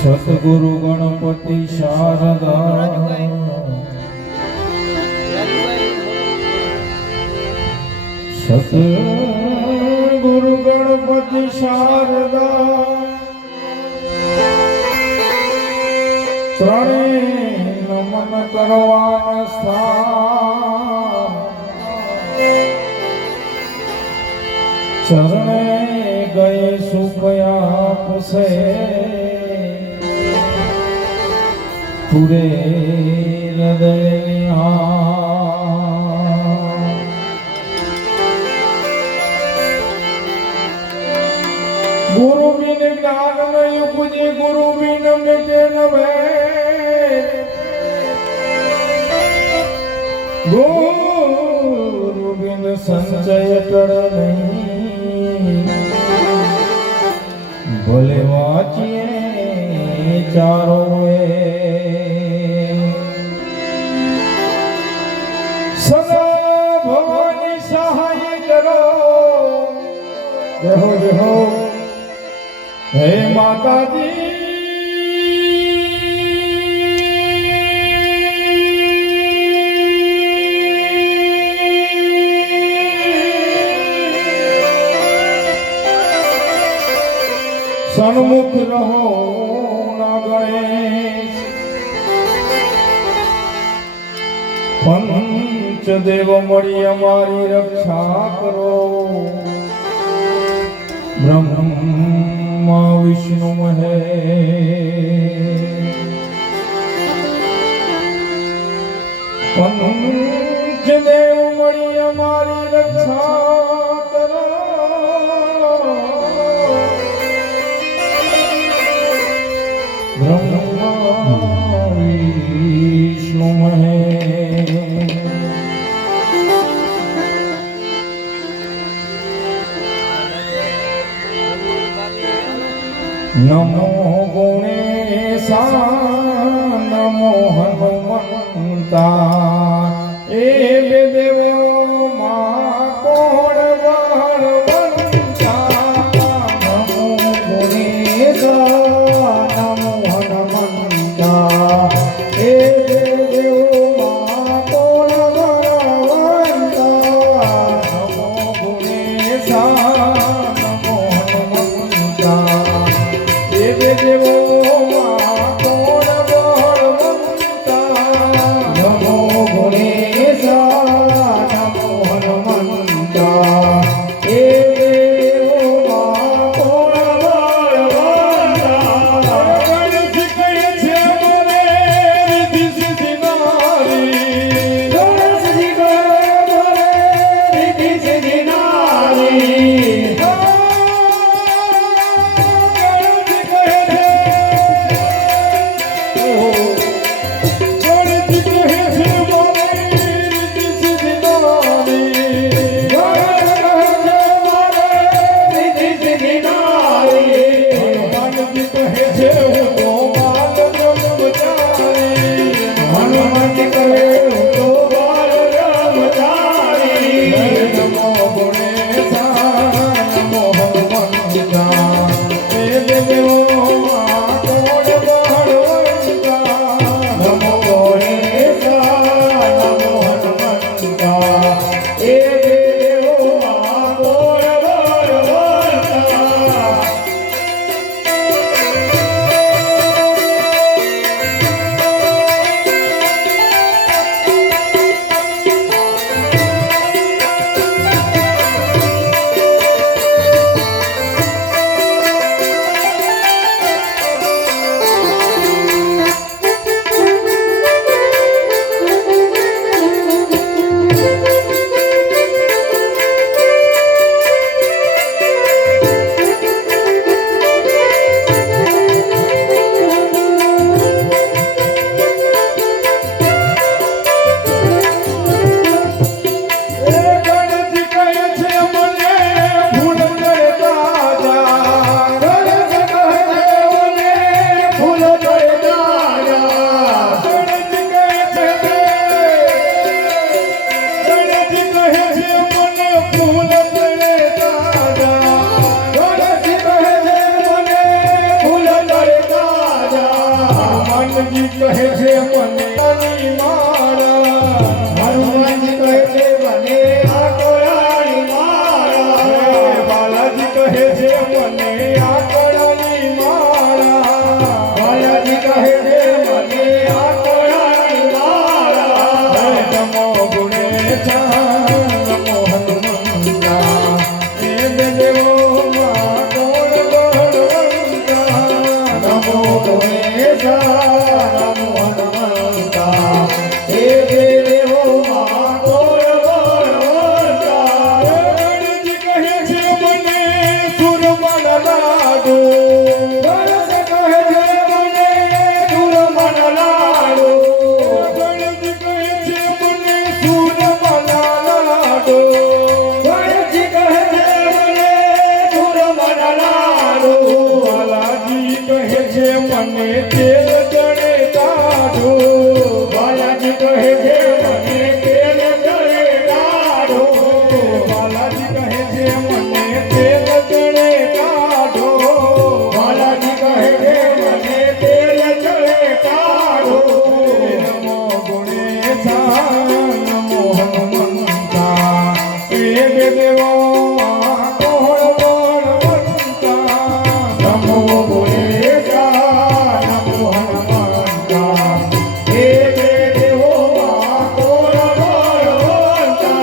સતગુરુ ગણપતિ શારદા સતગુરુ ગણપતિ શારદા ત્રણે નમન કરવાના સ્થાન ચરણે ગયે સુખયા પુસે પૂરે હૃદય ગુરુ બિન જ્ઞાન નહીં ઉપજે ગુરુ બિન મિટે ન ભેદ ગુરુ બિન સંચય ટળ નહીં ભલે વાંચીએ ચારો સદા ભવાની સહાય કરો જય હો જય હો હે માતાજી સન્મુખ રહો ના ગણેશ પંચદેવ મળી અમારી રક્ષા કરો બ્રહ્મા વિષ્ણુ મહે પંચદેવ મળી અમારી રક્ષા કરો બ્રહ્મા વિષ્ણુ મહે નમો ગુણેશા નમો હનુમંતા એ બે દેવો માં કોણ બળવંતા નમો ગુણેશા નમો હનુમંતા એ બે દેવો માં કોણ બળવંતા નમો ગુણેશા નમો હનુમંતા દેવો કોણ બળવંતા નમો ગુણેશા નમો હનુમંતા એ દેવો કોણ બળવંતા ગણેશ કહે છે મને રિદ્ધિ સિદ્ધિ નારી ગણેશજી કહે મને રિદ્ધિ સિદ્ધિ નારી નમો ગુણેશ નમો હનુમંતા એ દેવો માં કોણ બળવંતા નમો ગુણેશ નમો હનુમંતા એ દેવો માં કોણ બળવંતા ગણજી કહે છે મને સુરમન લાડુ ગણેશ કહે છે મને સુરમન લાડુ ગણજી કહે છે મને સુરમન લાડુ ગણજી કહે છે મને સુરમન લાડુ બાલાજી કહે છે મને તેલ ચડે કાઢો બાલાજી કહે છે મને તેલ ચડે કાઢો બાલાજી કહે છે મને તેલ ચડે કાઢો બાલાજી કહે છે મને તેલ ચડે કાઢો નમો ગુણેશા નમો હનુમંતા એ દેવો કોણ બળવંતા નમો ગુણેશા નમો હનુમંતા એ દેવો કોણ બળવંતા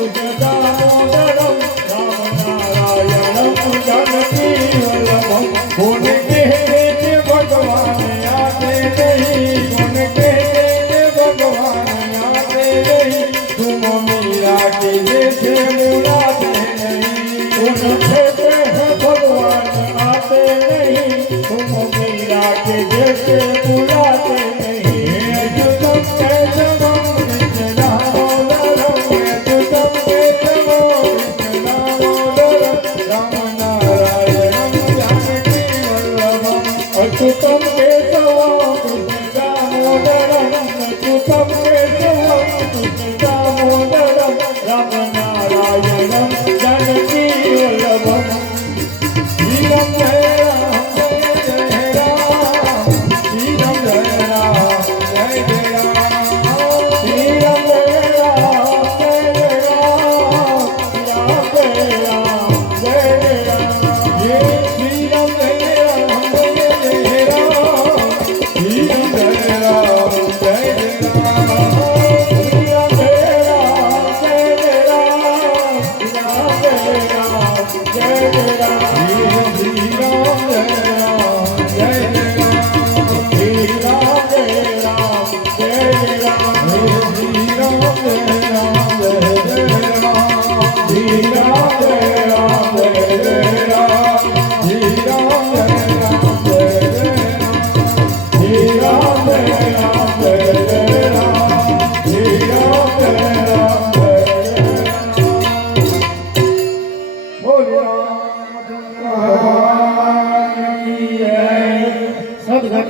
कृष्ण दामोदरम राम नारायणम जानकी वल्लभम कौन कहते थे भगवान आते नहीं कौन कहते थे भगवान आते नहीं तुम मीरा के जैसे बुलाते नहीं कौन कहते हैं भगवान आते नहीं तुम मीरा के जैसे बुलाते नहीं अच्युतम केशवम कृष्ण दामोदरम अच्युतम केशवम कृष्ण दामोदरम राम नारायणम जानकी वल्लभम अच्युतम केशवम कृष्ण दामोदरम अच्युतम केशवम कृष्ण दामोदरम राम नारायणम जानकी वल्लभम श्रीराम जय राम जय राम श्रीराम जय राम जय जय राम श्रीराम जय राम जय जय राम राम जय राम जय जय राम ये श्रीराम जय राम जय जय राम श्रीराम जय राम जय जय राम श्रीराम जय राम जय जय राम राम जय राम जय जय राम श्रीराम जय राम जय जय राम श्रीराम जय राम जय जय राम श्रीराम जय राम जय जय राम श्रीराम जय राम जय जय राम श्रीराम जय राम जय जय राम श्रीराम जय राम जय जय राम श्रीराम जय राम जय जय राम बोलिए रामचंद्र भगवान की जय। सद्गत